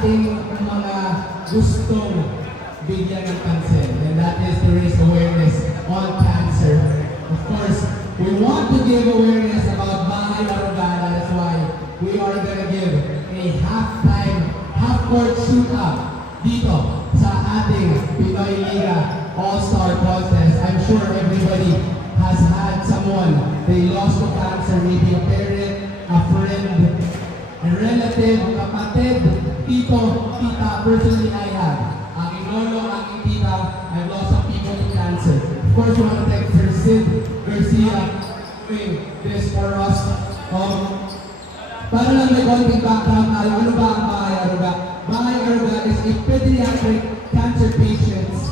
ating mga gustong bigyan ng pansin, and that is to raise awareness on cancer. Of course, we want to give awareness about Bahay Arugala. That's why we are gonna give a half-court shoot-up dito sa ating Pinoy Liga All-Star Contest. I'm sure everybody has had someone they lost to cancer, maybe a parent, a friend, a relative, kapatid, tito, tita. Personally, I have. Aking lolo, aking tita, I've lost some people to cancer. Of course, we want to thank Sir Sid Garcia doing this for us. Para lang may konting background tayo, ano ba ang Bahay Aruga? Bahay Aruga is a pediatric cancer patients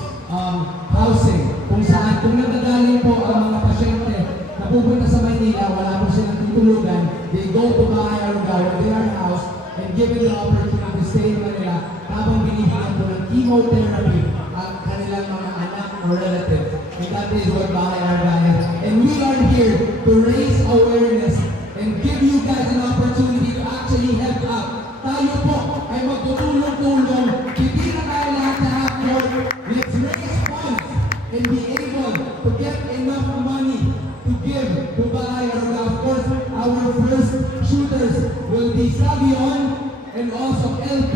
housing. Kung saan, kung nagagaling po ang mga pasyente na pupunta sa Maynila, wala po silang tutulugan, they go to Bahay Aruga where they are housed and given the opportunity to stay in Manila habang binibigyan po ng chemotherapy ang kanilang mga anak or relatives. And that is what Bahay Aruga is. And we are here to raise awareness and give you guys an opportunity to actually help out. Tayo po ay magtutulong-tulong. Hindi na tayo lahat sa half-court. Let's raise funds and be able to get enough money to give to Bahay Aruga. Of course, our first shooters will be Savion and also LP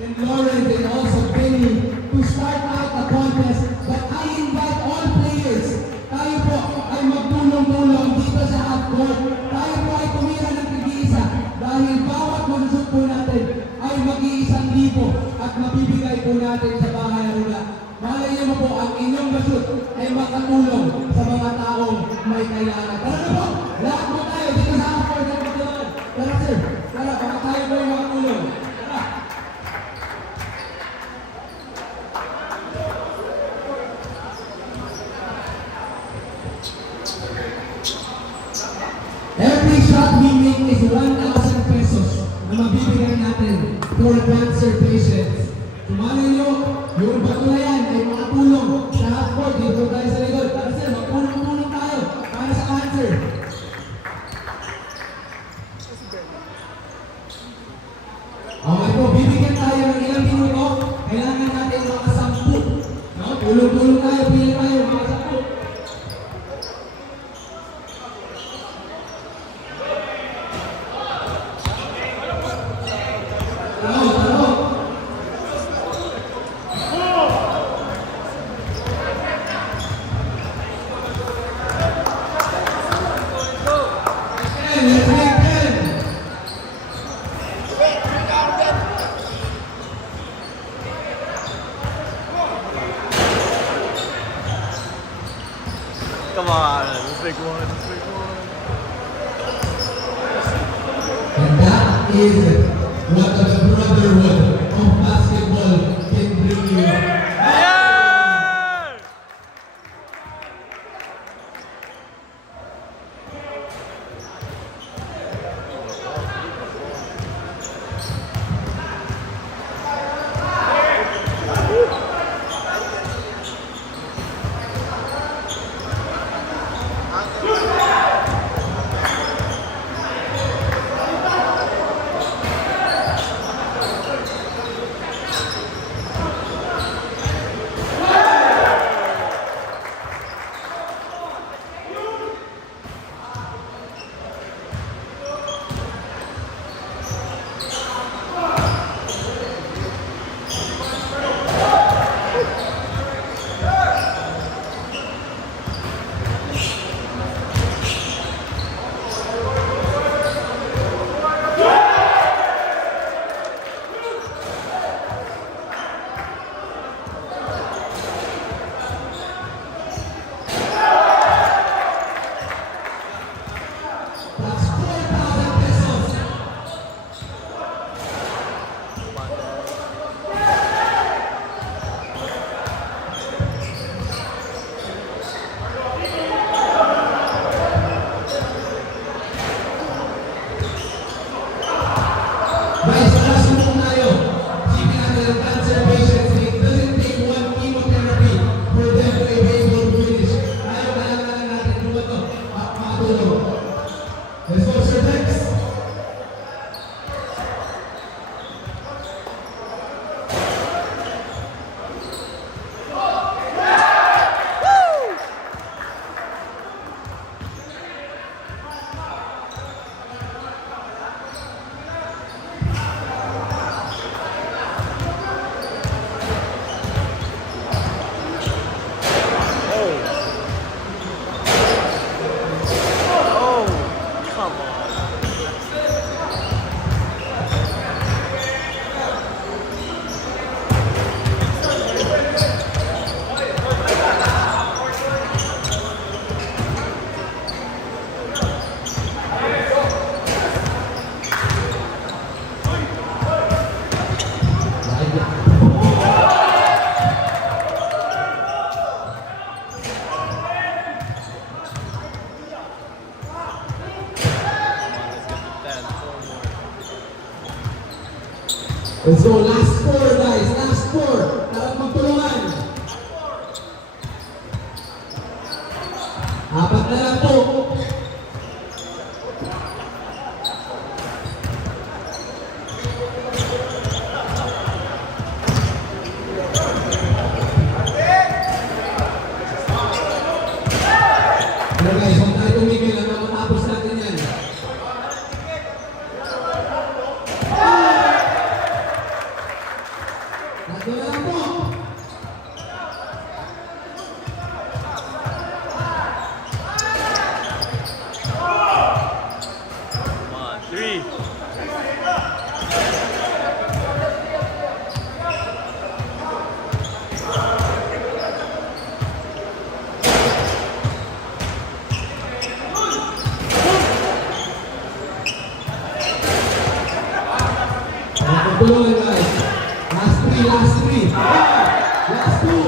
and Lawrence and also Benny to start out the contest. But I invite all players. Tayo po ay magtulong-tulong dito sa half-court. Tayo po ay tumira ng tig-iisa dahil bawat malusot po natin ay mag-1,000 at mabibigay po natin sa Bahay Aruga. Malay niyo po ang inyong masut ay makatulong sa mga taong may kailangan. Tara na po! Lahat po tayo dito sa half-court ng magtulungan. Tara sir! Tara, baka tayo po ay makatulong. Tara! Every shot we make is 1,000 pesos na mabibigay natin for cancer patients. Tumalay nyo, yung bato na yan ay makatulong sa half-court. Dito tayo sa likod. Para sir, magtulong-tulong tayo para sa cancer. Okay po, bibigyan tayo ng ilang minuto. Kailangan natin mga 10. No? Tulong-tulong tayo, pili tayo mga 10. Come on, the big one, the big one. And that is what the brotherhood of basketball can bring you. Yeah! go. Last four, guys. Last four. Dapat magtulungan. Apat na lang po. Pero guys, huwag tayo tumigil hanggang matapos natin yan. Tatlo na lang po. Come on, 3. Magtulungan guys. Last three, last three. Last two.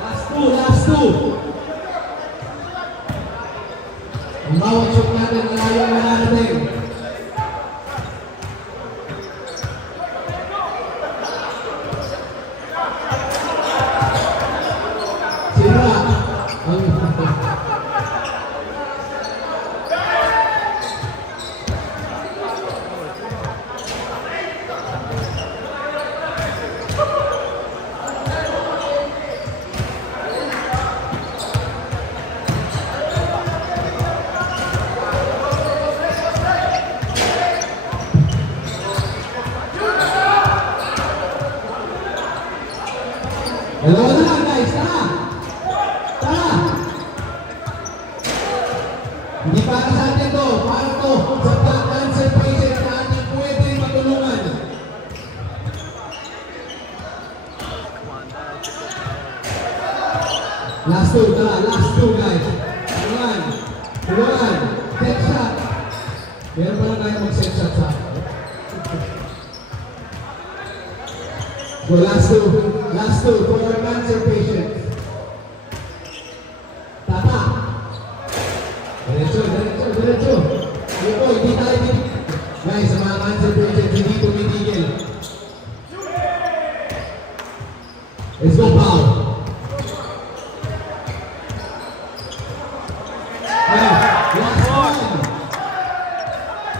Last two, last two. Ang bawat shot natin malayo ang mananating. Sira. Dalawa na lang guys, tara! Tara! Hindi para sa atin to, para to sa cancer patients na ating pwede matulungan. Last two, tara, last two guys. Tulungan, tulungan, set shot. Meron pa lang kayo mag-set shot sa akin. So last two for our cancer patients. Tata. Diretso, diretso, diretso. Ayun po, hindi tayo titigil. Guys, sa mga cancer patients, hindi tumitigil. Let's go, Paul. Hey, last one.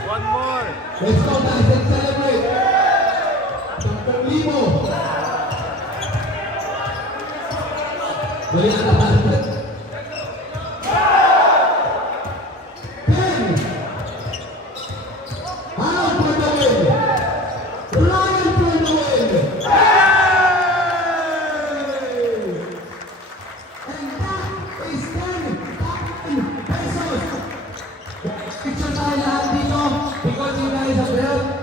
One more. Let's go, guys. Let's celebrate. 10,000. Wala na pa. 10. How for the win? Ryan for the win. And that is 10,000 pesos. Picture tayo lahat dito because you guys have helped